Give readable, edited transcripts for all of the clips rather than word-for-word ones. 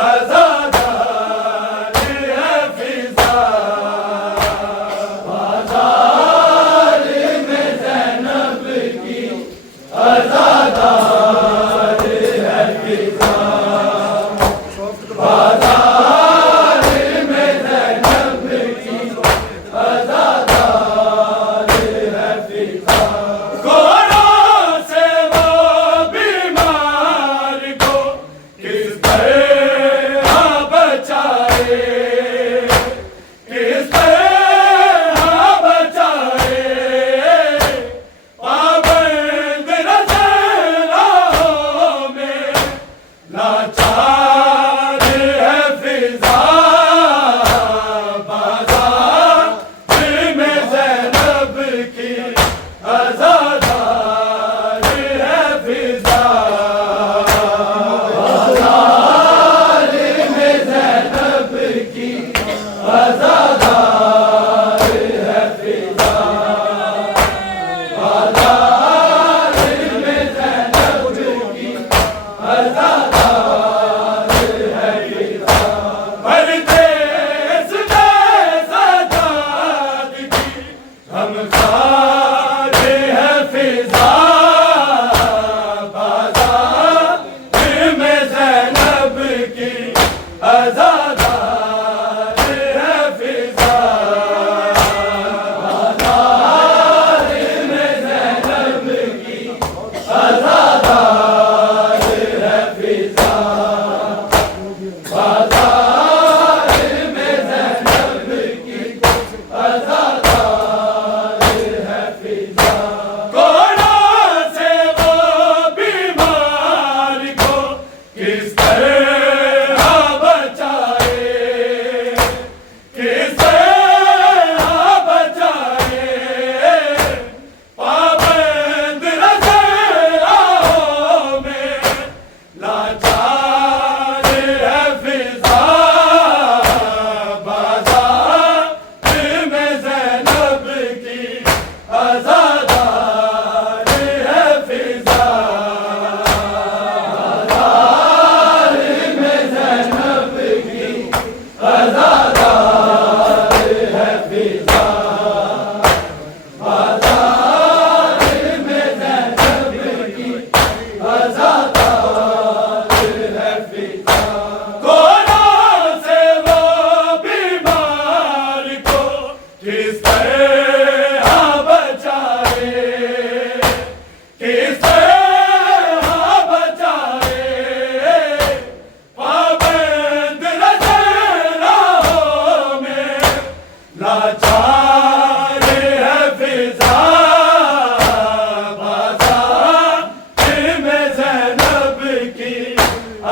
आज़ादार है फिज़ा। बाज़ार में ज़ैनब की आज़ादार है फिज़ा। बाज़ार में ज़ैनब की आज़ादार है फिज़ा। घोड़ों से वो बीमार को किस तरह बचाए, किस तरह बचाए। पाबंद नज़रों में लाचार है फिज़ा। बाज़ार में ज़ैनब की आज़ादार है फिज़ा। बाज़ार में ज़ैनब की आज़ादार है फिज़ा। बाज़ार में ज़ैनब की आज़ादार है फिज़ा। परदेस में सजाद की हम खार है फिज़ा। बाज़ार में ज़ैनब की आज़ादार है फिज़ा। बाज़ार में ज़ैनब की आज़ादार है फिज़ा। बाज़ार में ज़ैनब की आज़ादार है फिज़ा। घोड़ों से वो बीमार को किस तरह बचाए, किस तरह बचाए। पाबंद नज़रों में लाचार है फिज़ा। बाज़ार में ज़ैनब की आज़ादार है फिज़ा। बाज़ार में ज़ैनब की आज़ादार है फिज़ा। बाज़ार में ज़ैनब की आज़ादार है फिज़ा। घोड़ों से वो बीमार को किस तरह बचाए, किस तरह बचाए। पाबंद नज़रों में लाचार है फिज़ा। बाज़ार में ज़ैनब की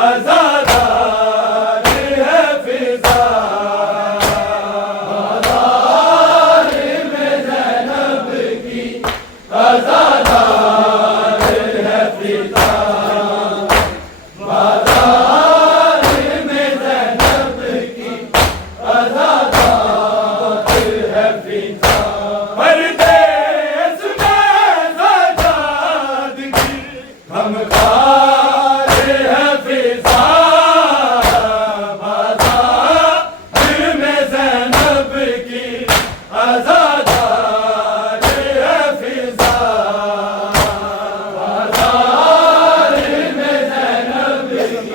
आज़ादार है फिज़ा। बाज़ार में ज़ैनब की आज़ादार है फिज़ा। बाज़ार में ज़ैनब की आज़ादार है फिज़ा। परदेस में सजाद की हम खार है फिज़ा। बाज़ार में ज़ैनब की आज़ादार है फिज़ा। बाज़ार में ज़ैनब की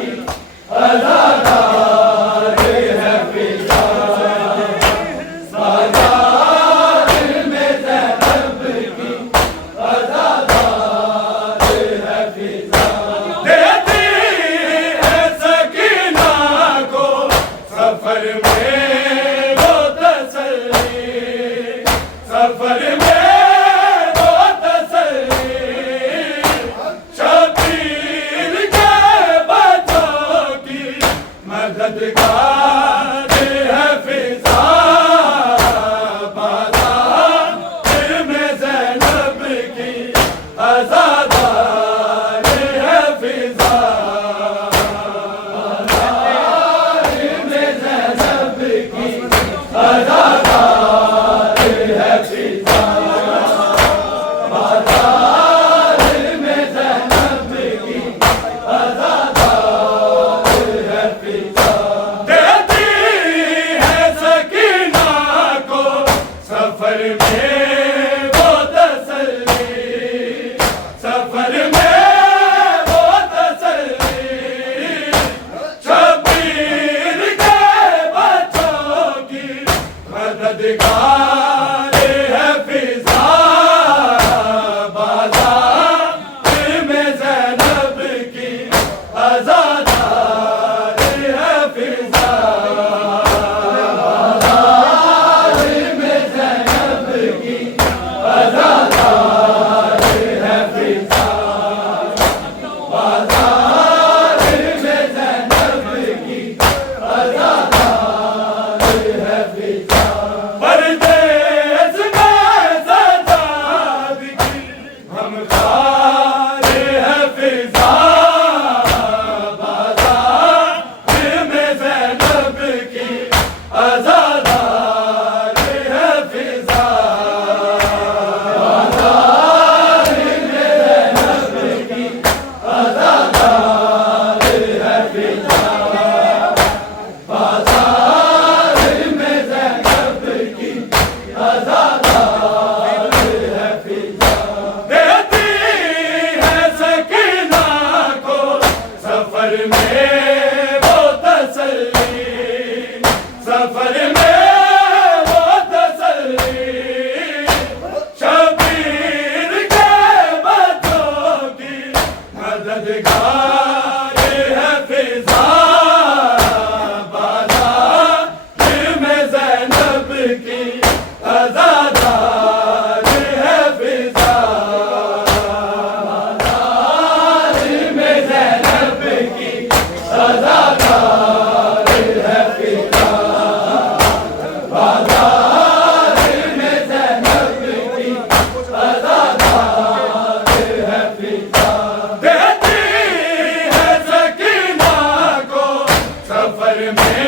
आज़ादार है फिज़ा। बाज़ार में ज़ैनब की आज़ादार है फिज़ा। देती है सकीना को सफ़र में वो तसल्ली, सफ़र में वो तसल्ली। शबीर के बच्चों की मददगार है फिज़ा। बाज़ार में ज़ैनब की आज़ादार है फिज़ा। बाज़ार में ज़ैनब की आज़ादार है फिज़ा। पिता मददगार है फिजा बाजार में ज़ैनब की आज़ादार है फिजा बाजार में ज़ैनब की आज़ादार है फिजा बाजार में ज़ैनब की आज़ादार है फिजा परदेस में ज़ादाद की हम ख्वार है फिजा बाजार में ज़ैनब की आज़ादार है फिजा बाजार में ज़ैनब की आज़ादार है फिजा बाजार में ज़ैनब की आज़ादार है फिजा देती है सकीना को सफर में वो तसल्ली सफर में वो तसल्ली शबीर के बच्चों की मददगार है फिजा बाजार में ज़ैनब की आज़ादार है फिजा बाजार में ज़ैनब की आज़ादार है फिजा बाजार में ज़ैनब की आज़ादार है फिजा देती है सकीना को सफर में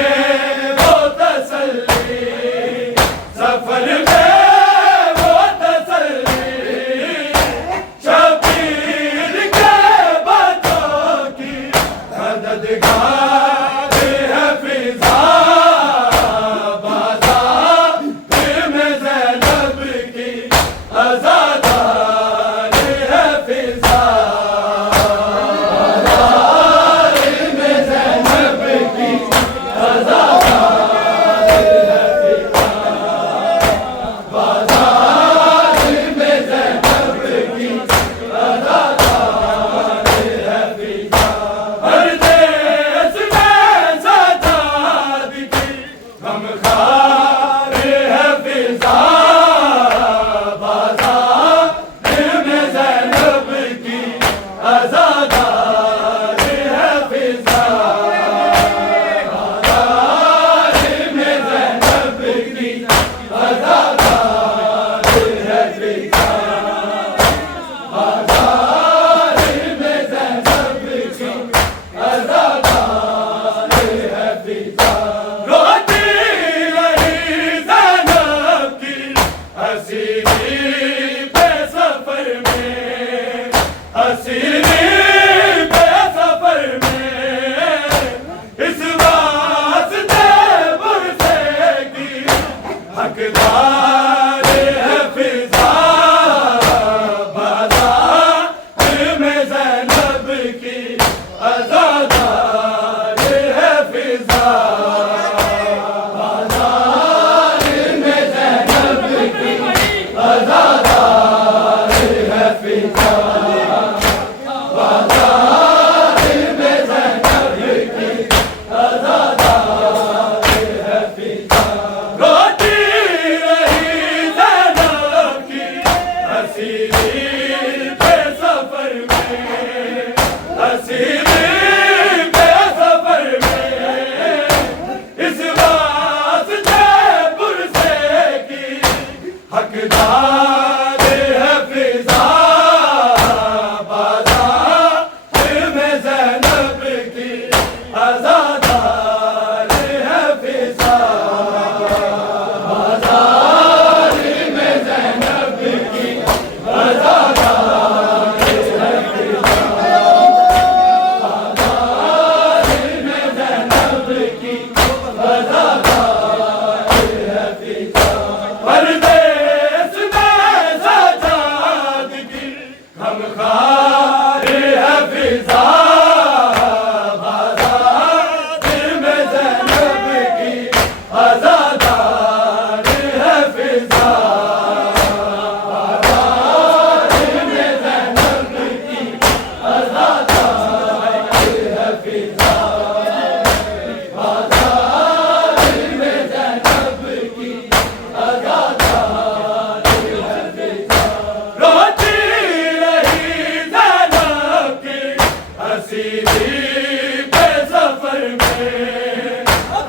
वो तसल्ली सफर में वो तसल्ली शबीर के बच्चों की मददगार है फिजा बाजार में ज़ैनब की आज़ादार है फिजा बाजार में ज़ैनब की आज़ादार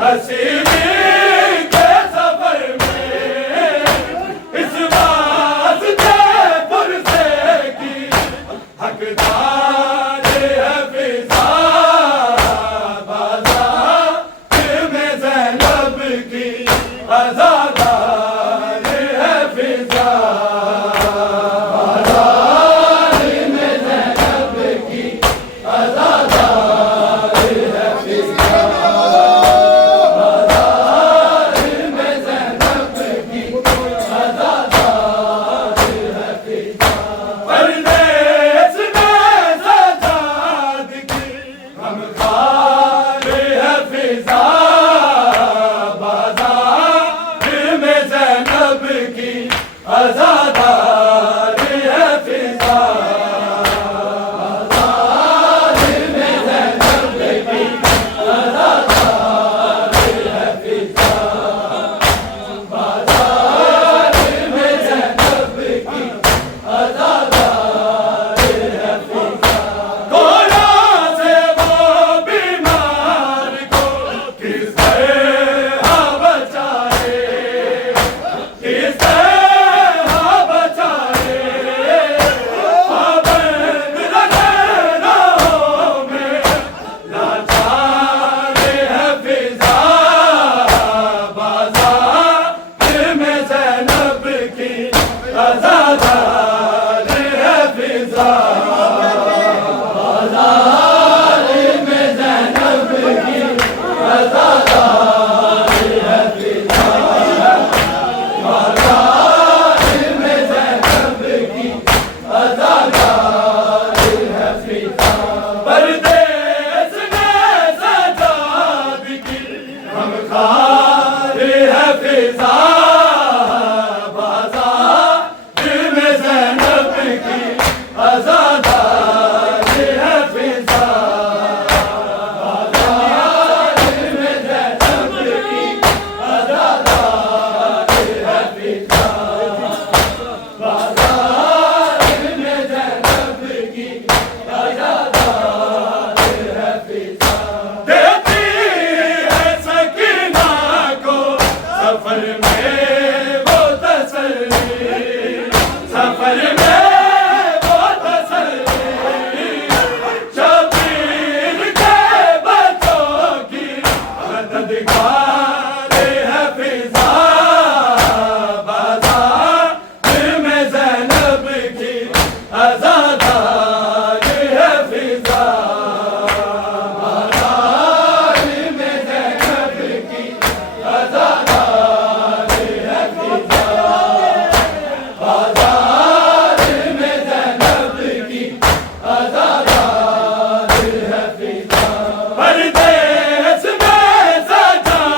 हसीनी के सफर में इस वास्ते पुरसे की हकदार है फिजा बाज़ार में ज़ैनब की आज़ादार है फिजा बाज़ार में ज़ैनब की आज़ादार है फिजा बाज़ार में ज़ैनब की आज़ादार है फिजा परदेस में सजाद की हम खार है फिजा बाज़ार में ज़ैनब की आज़ादार है फिजा बाज़ार में ज़ैनब की आज़ादार है फिजा बाज़ार में ज़ैनब की आज़ादार है फिजा कोना से वो बीमार को किस तरह बचाए किस तरह बचाए पाबंद नज़रों में लाचार है फिजा बाज़ार में ज़ैनब की आज़ादार है फिजा बाज़ार में ज़ैनब की आज़ादार है फिजा बाज़ार में ज़ैनब की आज़ादार है फिजा परदेस में सजाद की हम खार है फिजा बाज़ार में ज़ैनब की आज़ादार है फिजा बाज़ार में ज़ैनब की आज़ादार है फिजा बाज़ार में ज़ैनब की आज़ादार है फिजा देती है सकीना को सफर में वो तसल्ली सफर में वो तसल्ली शबीर के बच्चों की मददगार है फिजा बाज़ार में ज़ैनब की आज़ादार है फिजा बाज़ार में ज़ैनब की आज़ादार है फिजा बाज़ार में ज़ैनब की आज़ादार है फिजा परदेस में सजाद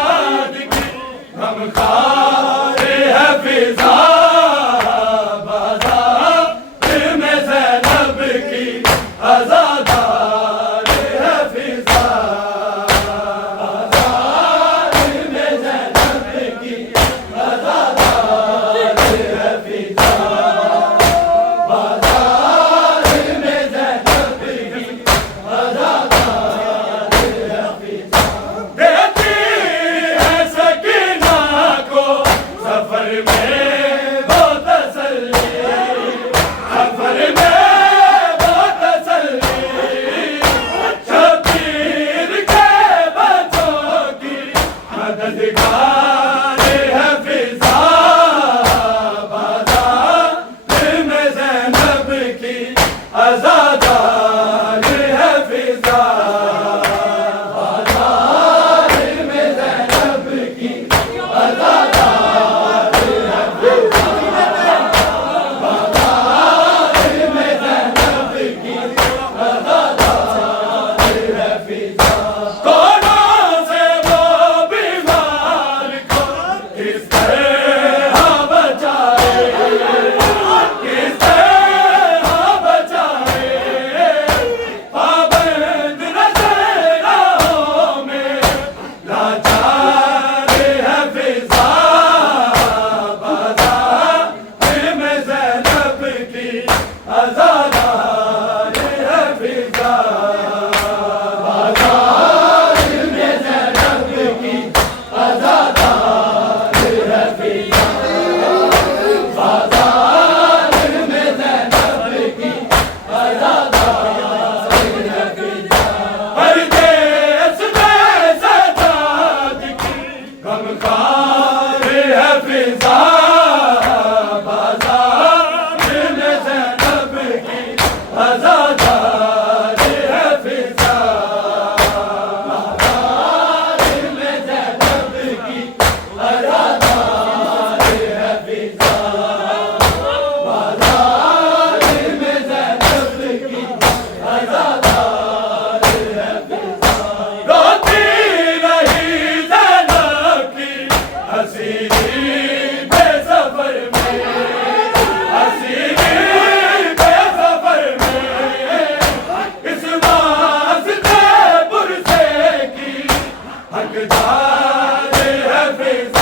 बहार है फिजा